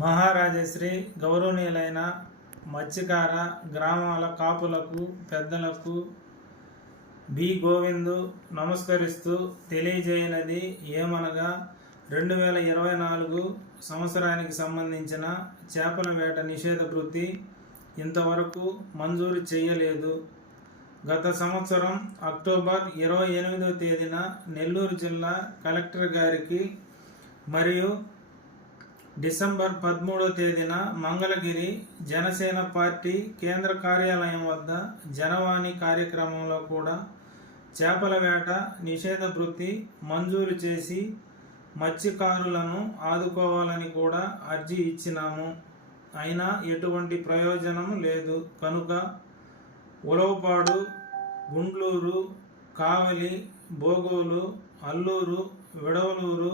మహారాజశ్రీ గౌరవనీయులైన మత్స్యకార గ్రామాల కాపులకు పెద్దలకు బి గోవిందు నమస్కరిస్తూ తెలియజేయనది ఏమనగా 2024 సంవత్సరానికి సంబంధించిన చేపల వేట నిషేధ వృత్తి ఇంతవరకు మంజూరు చేయలేదు. గత సంవత్సరం అక్టోబర్ 28వ తేదీన నెల్లూరు జిల్లా కలెక్టర్ గారికి మరియు డిసెంబర్ 13వ తేదీన మంగళగిరి జనసేన పార్టీ కేంద్ర కార్యాలయం వద్ద జనవాణి కార్యక్రమంలో కూడా చేపల వేట నిషేధ వృత్తి మంజూరు చేసి మత్స్యకారులను ఆదుకోవాలని కూడా అర్జీ ఇచ్చినాము. అయినా ఎటువంటి ప్రయోజనం లేదు కనుక ఉలవపాడు, గుండ్లూరు, కావలి, బోగోలు, అల్లూరు, విడవలూరు,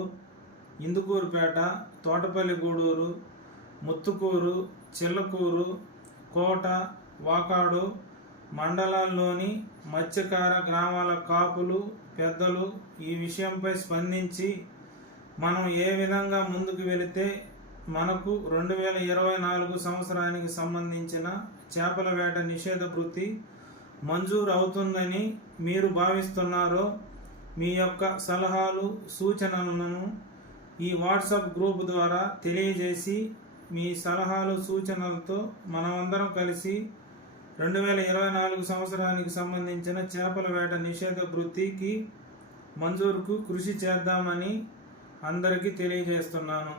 ఇందుకూరుపేట, తోటపల్లిగూడూరు, ముత్తుకూరు, చిల్లకూరు, కోట, వాకాడు మండలాల్లోని మత్స్యకార గ్రామాల కాపులు పెద్దలు ఈ విషయంపై స్పందించి మనం ఏ విధంగా ముందుకు వెళితే మనకు 2024 సంవత్సరానికి సంబంధించిన చేపల వేట నిషేధ వృత్తి మంజూరు అవుతుందని మీరు భావిస్తున్నారో మీ యొక్క సలహాలు సూచనలను ఈ వాట్సాప్ గ్రూప్ ద్వారా తెలియజేసి మీ సలహాలు సూచనలతో మనమందరం కలిసి 2024 సంవత్సరానికి సంబంధించిన చేపల వేట నిషేధ వృత్తికి మంజూరుకు కృషి చేద్దామని అందరికీ తెలియజేస్తున్నాను.